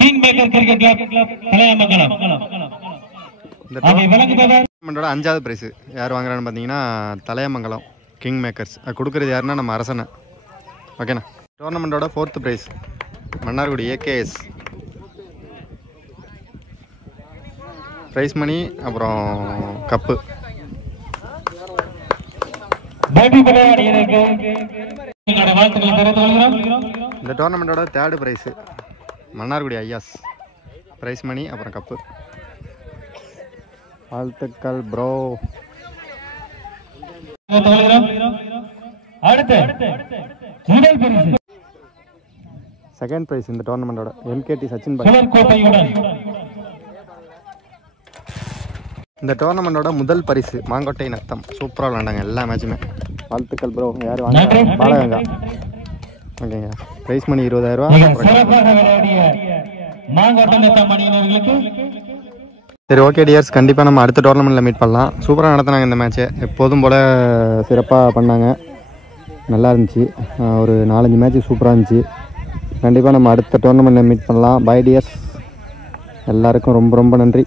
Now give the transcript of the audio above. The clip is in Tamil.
King maker cricket club Thalayamangalam. அஞ்சாவது பிரைஸ் யார் வாங்குறான்னு பார்த்தீங்கன்னா தலையாமங்கலம் கிங் மேக்கர்ஸ். அது கொடுக்குறது யாருன்னா நம்ம அரசனை. ஓகேண்ணா. டோர்னமெண்ட்டோட 4th prize Mannargudi AKS. Prize money அப்புறம் கப்பு. இந்த டோர்னமெண்ட்டோட 3rd பிரைஸ் மன்னார்குடி ஐயாஸ். ப்ரைஸ் மணி அப்புறம் கப்பு. வாழ்த்துக்கள் ப்ரோ. செகண்ட் பிரைஸ் இந்த டோர்னமெண்ட்டோட எம்கேடி சச்சின் பாய். இந்த டோர்னமெண்ட்டோட முதல் பரிசு மாங்கோட்டை நத்தம். சூப்பராக விளாண்டாங்க எல்லா மேட்சுமே. வாழ்த்துக்கள் ப்ரோ. யார் வாங்க? பாலகங்கா. ஓகேங்க. ப்ரைஸ் மணி 20,000 ரூபா. சரி ஓகே டியர்ஸ், கண்டிப்பாக நம்ம அடுத்த டோர்னமெண்ட்டில் மீட் பண்ணலாம். சூப்பராக நடத்தினாங்க இந்த மேட்ச்சை. எப்போதும் போல் சிறப்பாக பண்ணாங்க. நல்லா இருந்துச்சு. ஒரு 4-5 மேட்ச்சு சூப்பராக இருந்துச்சு. கண்டிப்பாக நம்ம அடுத்த டோர்னமெண்ட்டில் மீட் பண்ணலாம். Bye dears. எல்லாருக்கும் ரொம்ப ரொம்ப நன்றி.